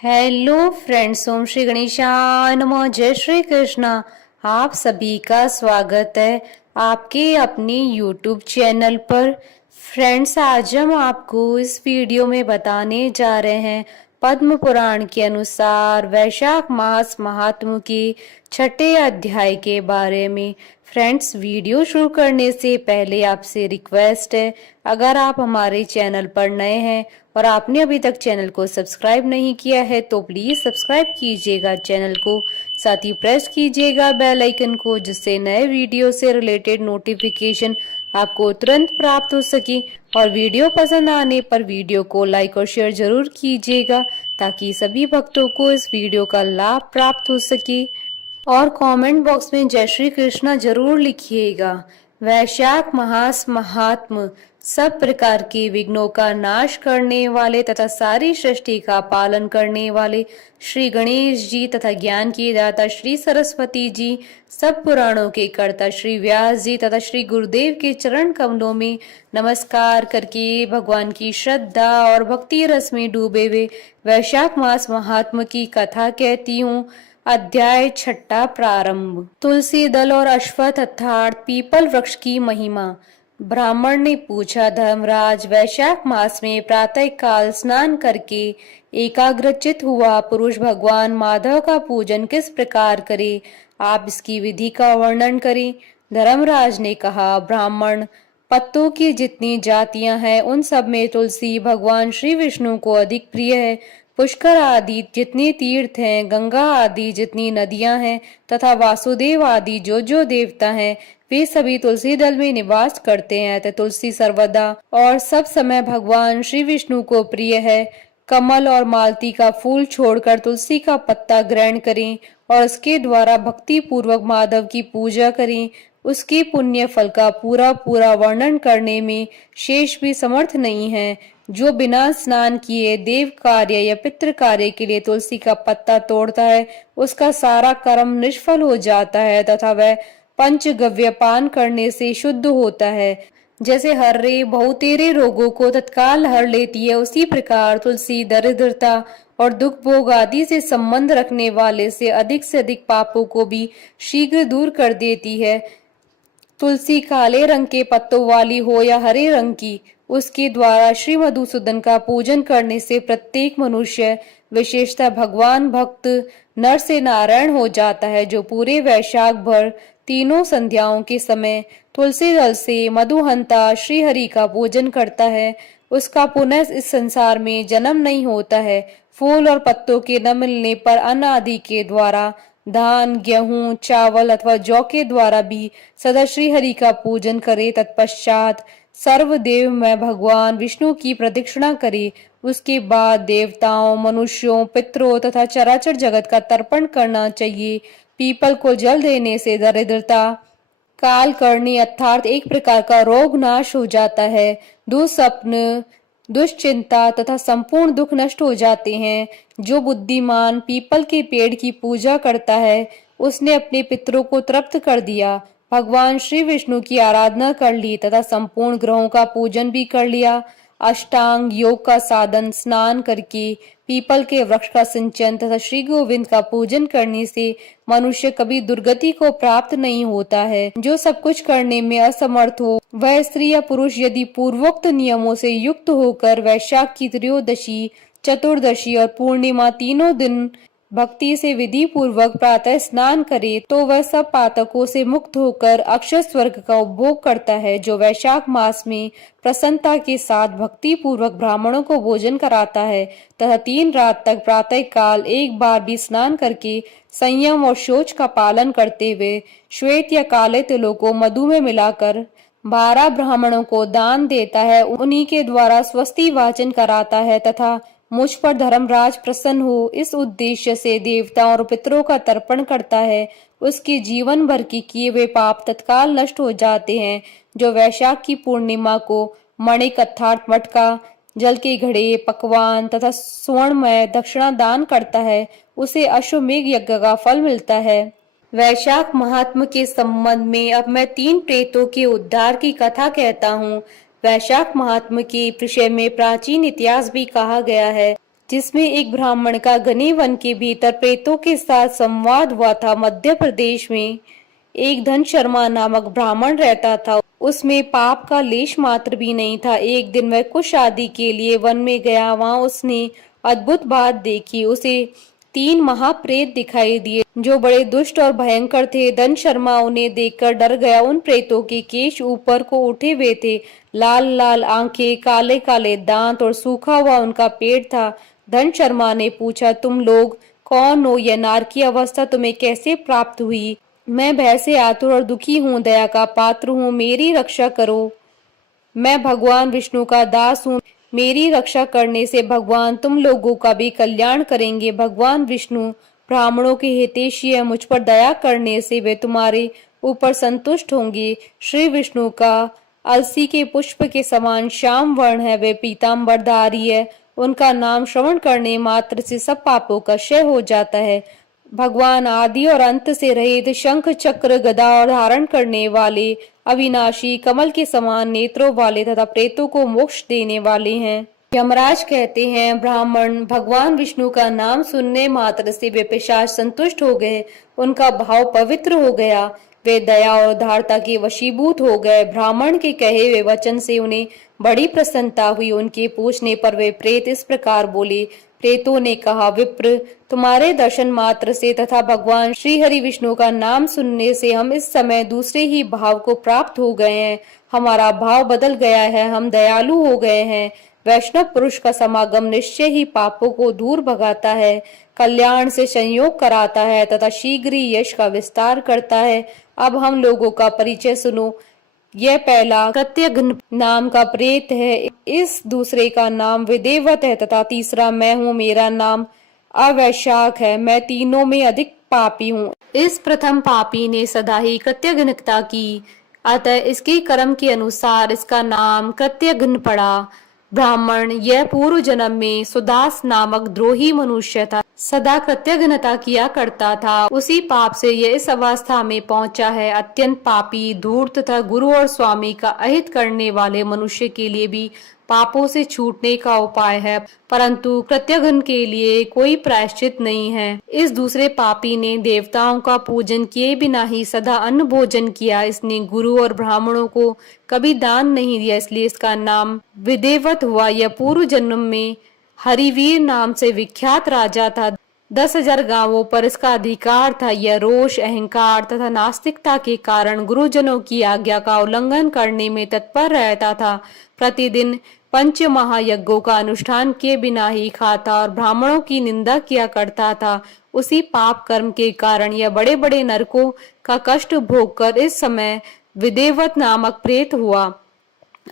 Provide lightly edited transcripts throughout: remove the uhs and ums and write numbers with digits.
Hello friends, ओम श्री गणेशाय नमः। जय श्री कृष्णा। आप सभी का स्वागत है आपके अपने यूट्यूब चैनल पर। फ्रेंड्स, आज हम आपको इस वीडियो में बताने जा रहे हैं पद्म पुराण के अनुसार वैशाख मास महात्म्य के छठे अध्याय के बारे में। फ्रेंड्स, वीडियो शुरू करने से पहले आपसे रिक्वेस्ट है, अगर आप हमारे चैनल पर नए हैं और आपने अभी तक चैनल को सब्सक्राइब नहीं किया है तो प्लीज सब्सक्राइब कीजिएगा चैनल को, साथ ही प्रेस कीजिएगा बेल आइकन को, जिससे नए वीडियो से रिलेटेड नोटिफिकेशन आपको तुरंत प्राप्त हो सके। और वीडियो पसंद आने पर वीडियो को लाइक और शेयर जरूर कीजिएगा ताकि सभी भक्तों को इस वीडियो का लाभ प्राप्त हो सके। और कमेंट बॉक्स में जय श्री कृष्णा जरूर लिखिएगा। वैशाख मास महात्म सब प्रकार के विघ्नों का नाश करने वाले तथा सारी सृष्टि का पालन करने वाले श्री गणेश जी तथा ज्ञान की दाता श्री सरस्वती जी, सब पुराणों के कर्ता श्री व्यास जी तथा श्री गुरुदेव के चरण कमलों में नमस्कार करके भगवान की श्रद्धा और भक्ति रस में डूबे हुए वैशाख मास महात्म की कथा कहती हूँ। अध्याय छठा प्रारंभ। तुलसी दल और अश्वत्थ अर्थात पीपल वृक्ष की महिमा। ब्राह्मण ने पूछा, धर्मराज, वैशाख मास में प्रातः काल स्नान करके एकाग्रचित हुआ पुरुष भगवान माधव का पूजन किस प्रकार करे, आप इसकी विधि का वर्णन करें। धर्मराज ने कहा, ब्राह्मण, पत्तों की जितनी जातियां हैं उन सब में तुलसी भगवान श्री विष्णु को अधिक प्रिय है। पुष्कर आदि जितने तीर्थ हैं, गंगा आदि जितनी नदियां हैं तथा वासुदेव आदि जो जो देवता हैं, वे सभी तुलसी दल में निवास करते हैं। अतः तुलसी सर्वदा और सब समय भगवान श्री विष्णु को प्रिय है। कमल और मालती का फूल छोड़कर तुलसी का पत्ता ग्रहण करें और उसके द्वारा भक्ति पूर्वक माधव की पूजा करें। उसके पुण्य फल का पूरा पूरा वर्णन करने में शेष भी समर्थ नहीं है। जो बिना स्नान किए देव कार्य या पितृ कार्य के लिए तुलसी का पत्ता तोड़ता है, उसका सारा कर्म निष्फल हो जाता है तथा वह पंचगव्य पान करने से शुद्ध होता है। जैसे हर्रे बहुतेरे रोगों को तत्काल हर लेती है, उसी प्रकार तुलसी दरिद्रता और दुख भोग आदि से संबंध रखने वाले से अधिक पापों को भी शीघ्र दूर कर देती है। तुलसी काले रंग के पत्तों वाली हो या हरे रंग की, उसके द्वारा श्री मधुसूदन का पूजन करने से प्रत्येक मनुष्य, विशेषतः भगवान भक्त, नर से नारायण हो जाता है। जो पूरे वैशाख भर तीनों संध्याओं के समय तुलसी दल से मधुहंता श्री हरि का पूजन करता है, उसका पुनः इस संसार में जन्म नहीं होता है। फूल और पत्तों के न मिलने पर अन्न आदि के द्वारा, धान, गेहूं, चावल अथवा जौ के द्वारा भी सदा श्री हरि का पूजन करे। तत्पश्चात सर्वदेव में भगवान विष्णु की प्रदक्षिणा करे। उसके बाद देवताओं, मनुष्यों, पितरों तथा चराचर जगत का तर्पण करना चाहिए। पीपल को जल देने से दरिद्रता, काल करनी अर्थात एक प्रकार का रोग नाश हो जाता है। दुस्वप्न, दुश्चिंता तथा संपूर्ण दुख नष्ट हो जाते हैं। जो बुद्धिमान पीपल के पेड़ की पूजा करता है, उसने अपने पितरों को तृप्त कर दिया, भगवान श्री विष्णु की आराधना कर ली तथा संपूर्ण ग्रहों का पूजन भी कर लिया। अष्टांग योग का साधन स्नान करके, पीपल के वृक्ष का सिंचन तथा श्री गोविंद का पूजन करने से मनुष्य कभी दुर्गति को प्राप्त नहीं होता है। जो सब कुछ करने में असमर्थ हो, वह स्त्री या पुरुष यदि पूर्वोक्त नियमों से युक्त होकर वैशाख की त्रयोदशी, चतुर्दशी और पूर्णिमा तीनों दिन भक्ति से विधि पूर्वक प्रातः स्नान करे तो वह सब पातकों से मुक्त होकर अक्षय स्वर्ग का उपभोग करता है। जो वैशाख मास में प्रसन्नता के साथ भक्ति पूर्वक ब्राह्मणों को भोजन कराता है तथा 3 रात तक प्रातः काल एक बार भी स्नान करके संयम और शौच का पालन करते हुए श्वेत या काले तिलों को मधु में मिलाकर 12 ब्राह्मणों को दान देता है, उन्हीं के द्वारा स्वस्ति वाचन कराता है तथा मुझ पर धर्मराज प्रसन्न हो, इस उद्देश्य से देवताओं और पितरों का तर्पण करता है, उसके जीवन भर की किए हुए पाप तत्काल नष्ट हो जाते हैं। जो वैशाख की पूर्णिमा को मणिक अर्थात मटका, जल के घड़े, पकवान तथा स्वर्णमय दक्षिणा दान करता है, उसे अश्वमेघ यज्ञ का फल मिलता है। वैशाख महात्म के संबंध में अब मैं 3 प्रेतों के उद्धार की कथा कहता हूँ। वैशाख महात्म के विषय में प्राचीन इतिहास भी कहा गया है। जिसमें एक ब्राह्मण का घने वन के भीतर प्रेतों के साथ संवाद हुआ था। मध्य प्रदेश में एक धन शर्मा नामक ब्राह्मण रहता था। उसमें पाप का लेश मात्र भी नहीं था। एक दिन वह कुश आदि के लिए वन में गया। वहां उसने अद्भुत बात देखी। उसे 3 महाप्रेत दिखाई दिए जो बड़े दुष्ट और भयंकर थे। धन शर्मा उन्हें देखकर डर गया। उन प्रेतों के केश ऊपर को उठे हुए थे, लाल लाल आंखें, काले काले दांत और सूखा हुआ उनका पेट था। धन शर्मा ने पूछा, तुम लोग कौन हो? यह नारकी अवस्था तुम्हें कैसे प्राप्त हुई? मैं भय से आतुर और दुखी हूँ, दया का पात्र हूँ, मेरी रक्षा करो। मैं भगवान विष्णु का दास हूँ। मेरी रक्षा करने से भगवान तुम लोगों का भी कल्याण करेंगे। भगवान विष्णु ब्राह्मणों के हितैषी है। मुझ पर दया करने से वे तुम्हारे ऊपर संतुष्ट होंगे। श्री विष्णु का अलसी के पुष्प के समान श्याम वर्ण है। वे पीताम्बरधारी है। उनका नाम श्रवण करने मात्र से सब पापों का क्षय हो जाता है। भगवान आदि और अंत से रहित, शंख चक्र गदा और धारण करने वाले, अविनाशी, कमल के समान नेत्रों वाले तथा प्रेतों को मोक्ष देने वाले हैं। यमराज कहते हैं, ब्राह्मण भगवान विष्णु का नाम सुनने मात्र से वे पिशाच संतुष्ट हो गए। उनका भाव पवित्र हो गया। वे दया और उदारता के वशीभूत हो गए। ब्राह्मण के कहे हुए वचन से उन्हें बड़ी प्रसन्नता हुई। उनके पूछने पर वे प्रेत इस प्रकार बोले। प्रेतों ने कहा, विप्र, तुम्हारे दर्शन मात्र से तथा भगवान श्री हरि विष्णु का नाम सुनने से हम इस समय दूसरे ही भाव को प्राप्त हो गए हैं। हमारा भाव बदल गया है। हम दयालु हो गए हैं। वैष्णव पुरुष का समागम निश्चय ही पापों को दूर भगाता है, कल्याण से संयोग कराता है तथा शीघ्र ही यश का विस्तार करता है। अब हम लोगों का परिचय सुनो। यह पहला कृत्यघ्न नाम का प्रेत है। इस दूसरे का नाम विदेवत है तथा तीसरा मैं हूँ। मेरा नाम अवैशाख है। मैं तीनों में अधिक पापी हूँ। इस प्रथम पापी ने सदा ही कृत्यघ्नता की, अतः इसके कर्म के अनुसार इसका नाम कृत्यघ्न पड़ा। ब्राह्मण यह पूर्व जन्म में सुदास नामक द्रोही मनुष्य था। सदा कृत्यघ्नता किया करता था। उसी पाप से यह इस अवस्था में पहुंचा है। अत्यंत पापी, धूर्त तथा गुरु और स्वामी का अहित करने वाले मनुष्य के लिए भी पापों से छूटने का उपाय है, परंतु कृत्यघ्न के लिए कोई प्रायश्चित नहीं है। इस दूसरे पापी ने देवताओं का पूजन किए बिना ही सदा अन्न भोजन किया। इसने गुरु और ब्राह्मणों को कभी दान नहीं दिया, इसलिए इसका नाम विदेवत हुआ। यह पूर्व जन्म में हरिवीर नाम से विख्यात राजा था। 10,000 गांवों पर इसका अधिकार था। यह रोष, अहंकार तथा नास्तिकता के कारण गुरुजनों की आज्ञा का उल्लंघन करने में तत्पर रहता था। प्रतिदिन 5 महायज्ञों का अनुष्ठान किए बिना ही खाता और ब्राह्मणों की निंदा किया करता था। उसी पाप कर्म के कारण यह बड़े बड़े नरकों का कष्ट भोगकर इस समय विदेवत नामक प्रेत हुआ।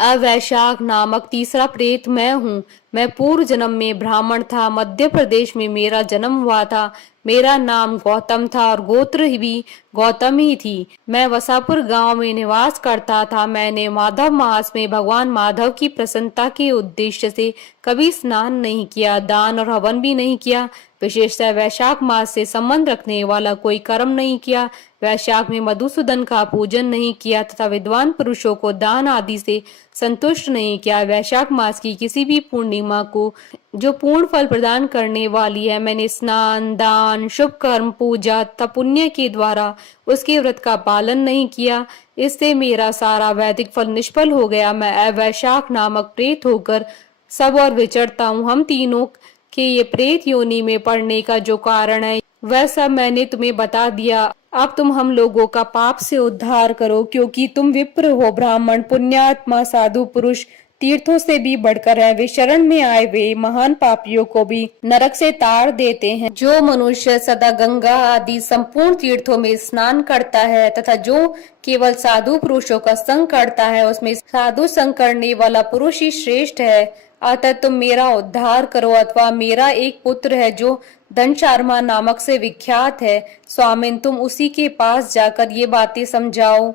अवैशाख नामक तीसरा प्रेत मैं हूँ। मैं पूर्व जन्म में ब्राह्मण था। मध्य प्रदेश में मेरा जन्म हुआ था। मेरा नाम गौतम था और गोत्र भी गौतम ही थी। मैं वसापुर गांव में निवास करता था। मैंने माधव मास में भगवान माधव की प्रसन्नता के उद्देश्य से कभी स्नान नहीं किया, दान और हवन भी नहीं किया। विशेषतः वैशाख मास से संबंध रखने वाला कोई कर्म नहीं किया। वैशाख में मधुसूदन का पूजन नहीं किया तथा विद्वान पुरुषों को दान आदि से संतुष्ट नहीं किया। वैशाख मास की किसी भी पूर्णिमा को जो पूर्ण फल प्रदान करने वाली है, मैंने स्नान, दान, शुभ कर्म, पूजा तथा पुण्य के द्वारा उसके व्रत का पालन नहीं किया। इससे मेरा सारा वैदिक फल निष्फल हो गया। मैं अवैशाख नामक प्रेत होकर सब और विचरता हूँ। हम तीनों के ये प्रेत योनि में पड़ने का जो कारण है वह सब मैंने तुम्हें बता दिया। अब तुम हम लोगों का पाप से उद्धार करो, क्योंकि तुम विप्र हो। ब्राह्मण, पुण्यात्मा, साधु पुरुष तीर्थों से भी बढ़कर हैं। वे शरण में आए वे महान पापियों को भी नरक से ताड़ देते हैं। जो मनुष्य सदा गंगा आदि संपूर्ण तीर्थों में स्नान करता है तथा जो केवल साधु पुरुषों का संग करता है, उसमें साधु संग करने वाला पुरुष ही श्रेष्ठ है। अतः तुम मेरा उद्धार करो। अथवा मेरा एक पुत्र है जो धनचार्मा नामक से विख्यात है। स्वामिन, तुम उसी के पास जाकर ये बातें समझाओ।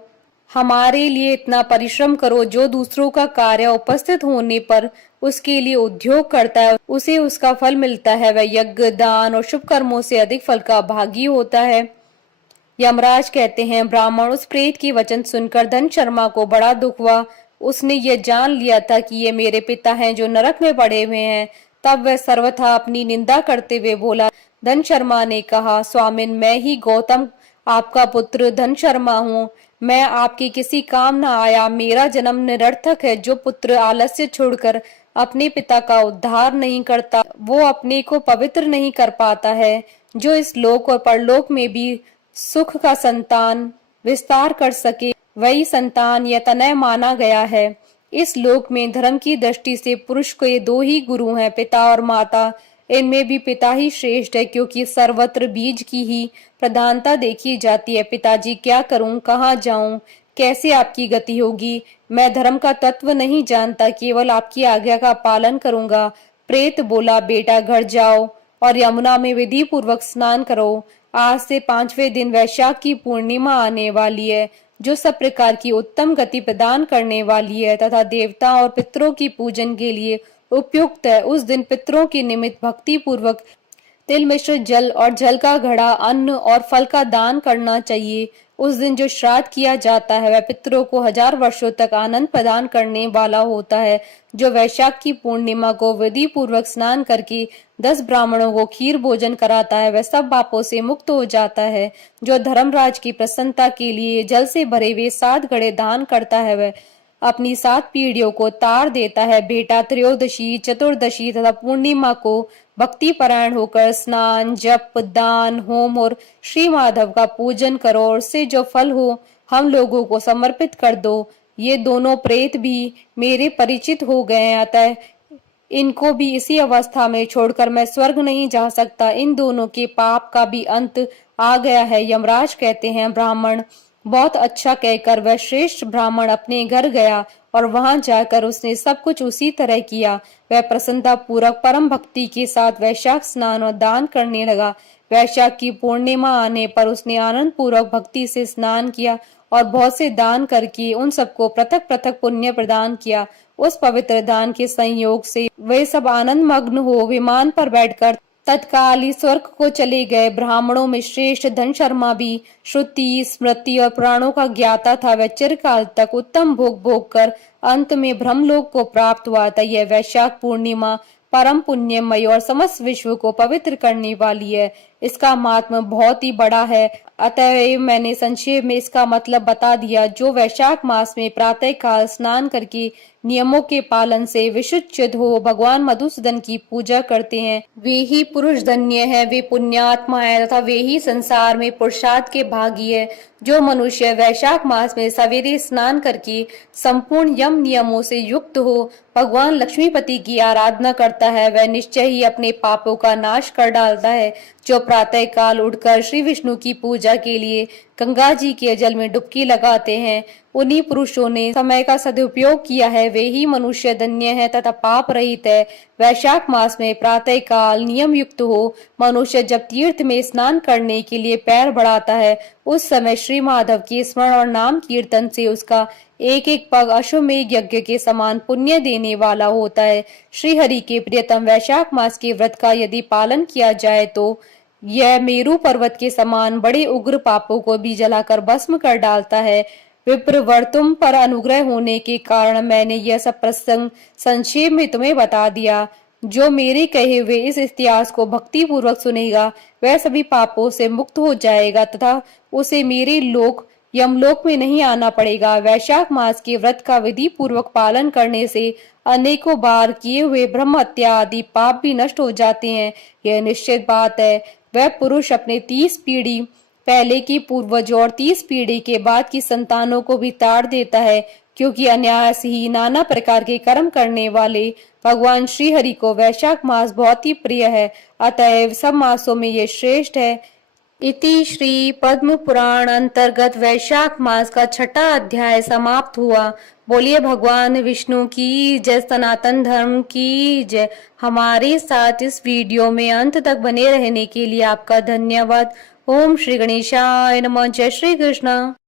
हमारे लिए इतना परिश्रम करो। जो दूसरों का कार्य उपस्थित होने पर उसके लिए उद्योग करता है, उसे उसका फल मिलता है। वह यज्ञ, दान और शुभ कर्मों से अधिक फल का भागी होता है। यमराज कहते हैं, ब्राह्मण, उस प्रेत की वचन सुनकर धन शर्मा को बड़ा दुख हुआ। उसने यह जान लिया था कि ये मेरे पिता हैं जो नरक में पड़े हुए हैं। तब वह सर्वथा अपनी निंदा करते हुए बोला। धन शर्मा ने कहा, स्वामिन, मैं ही गौतम आपका पुत्र धन शर्मा हूँ। मैं आपके किसी काम न आया। मेरा जन्म निरर्थक है। जो पुत्र आलस्य छोड़कर अपने पिता का उद्धार नहीं करता, वो अपने को पवित्र नहीं कर पाता है। जो इस लोक और परलोक में भी सुख का संतान विस्तार कर सके, वही संतान या तनय माना गया है। इस लोक में धर्म की दृष्टि से पुरुष के दो ही गुरु हैं, पिता और माता। इनमें भी पिता ही श्रेष्ठ है, क्योंकि सर्वत्र बीज की ही प्रधानता देखी जाती है। पिताजी, क्या करूं, कहाँ जाऊं, कैसे आपकी गति होगी? मैं धर्म का तत्व नहीं जानता, केवल आपकी आज्ञा का पालन करूंगा। प्रेत बोला, बेटा घर जाओ और यमुना में विधि पूर्वक स्नान करो। आज से 5वें दिन वैशाख की पूर्णिमा आने वाली है, जो सब प्रकार की उत्तम गति प्रदान करने वाली है तथा देवता और पितरों की पूजन के लिए उपयुक्त है। उस दिन पितरों के निमित्त भक्ति पूर्वक तिल मिश्र जल और जल का घड़ा, अन्न और फल का दान करना चाहिए। उस दिन जो श्राद्ध किया जाता है वह पितरों को 1000 वर्षों तक आनंद प्रदान करने वाला होता है। जो वैशाख की पूर्णिमा को विधि पूर्वक स्नान करके 10 ब्राह्मणों को खीर भोजन कराता है, वह सब पापों से मुक्त हो जाता है। जो धर्मराज की प्रसन्नता के लिए जल से भरे हुए 7 घड़े दान करता है, वह अपनी 7 पीढ़ियों को तार देता है। बेटा, त्रयोदशी, चतुर्दशी तथा पूर्णिमा को भक्ति परायण होकर स्नान, जप, दान, होम और श्री माधव का पूजन करो और उससे जो फल हो हम लोगों को समर्पित कर दो। ये दोनों प्रेत भी मेरे परिचित हो गए हैं, अतः इनको भी इसी अवस्था में छोड़कर मैं स्वर्ग नहीं जा सकता। इन दोनों के पाप का भी अंत आ गया है। यमराज कहते हैं, ब्राह्मण, बहुत अच्छा कहकर वह श्रेष्ठ ब्राह्मण अपने घर गया और वहां जाकर उसने सब कुछ उसी तरह किया। वह प्रसन्नता पूर्वक परम भक्ति के साथ वैशाख स्नान और दान करने लगा। वैशाख की पूर्णिमा आने पर उसने आनंद पूर्वक भक्ति से स्नान किया और बहुत से दान करके उन सबको पृथक पृथक पुण्य प्रदान किया। उस पवित्र दान के संयोग से वे सब आनंद मग्न हो विमान पर बैठकर तत्काल ही स्वर्ग को चले गए। ब्राह्मणों में श्रेष्ठ धन शर्मा भी श्रुति, स्मृति और पुराणों का ज्ञाता था। वह चिरकाल तक उत्तम भोग भोग कर अंत में ब्रह्मलोक को प्राप्त हुआ था। यह वैशाख पूर्णिमा परम पुण्यमय और समस्त विश्व को पवित्र करने वाली है। इसका महात्म्य बहुत ही बड़ा है, अतः मैंने संक्षेप में इसका मतलब बता दिया। जो वैशाख मास में प्रातः काल स्नान करके नियमों के पालन से विशुद्ध हो भगवान मधुसूदन की पूजा करते हैं, वे ही पुरुष धन्य है, वे पुण्यात्मा है तथा वे ही संसार में पुरुषार्थ के भागी है। जो मनुष्य वैशाख मास में सवेरे स्नान करके संपूर्ण यम नियमों से युक्त हो भगवान लक्ष्मीपति की आराधना करता है, वह निश्चय ही अपने पापों का नाश कर डालता है। जो प्रातः काल उठकर श्री विष्णु की पूजा के लिए गंगा जी के जल में डुबकी लगाते हैं, उन्हीं पुरुषों ने समय का सदुपयोग किया है। वे ही मनुष्य धन्य है तथा पाप रहित है। वैशाख मास में प्रातः काल नियम युक्त हो मनुष्य जब तीर्थ में स्नान करने के लिए पैर बढ़ाता है, उस समय श्री माधव के स्मरण और नाम कीर्तन से उसका एक एक पग अश्वमेध यज्ञ के समान पुण्य देने वाला होता है। श्री हरि के प्रियतम वैशाख मास के व्रत का यदि पालन किया जाए तो यह मेरु पर्वत के समान बड़े उग्र पापों को भी जलाकर भस्म कर डालता है। विप्रवर, तुम पर अनुग्रह होने के कारण मैंने यह सब प्रसंग संक्षेप में तुम्हें बता दिया। जो मेरे कहे हुए इस इतिहास को भक्ति पूर्वक सुनेगा वह सभी पापों से मुक्त हो जाएगा तथा उसे मेरे लोक यमलोक में नहीं आना पड़ेगा। वैशाख मास के व्रत का विधि पूर्वक पालन करने से अनेकों बार किए हुए ब्रह्म हत्या आदि पाप भी नष्ट हो जाते हैं। यह निश्चित बात है। वह पुरुष अपने 30 पीढ़ी पहले की पूर्वज और 30 पीढ़ी के बाद की संतानों को भी ताड़ देता है, क्योंकि अनायास ही नाना प्रकार के कर्म करने वाले भगवान श्री हरि को वैशाख मास बहुत ही प्रिय है, अतएव सब मासों में ये श्रेष्ठ है। इति श्री पद्म पुराण अंतर्गत वैशाख मास का 6ठा अध्याय समाप्त हुआ। बोलिए भगवान विष्णु की जय, सनातन धर्म की जय। हमारे साथ इस वीडियो में अंत तक बने रहने के लिए आपका धन्यवाद। ओम श्री गणेशाय नमः। जय श्री कृष्ण।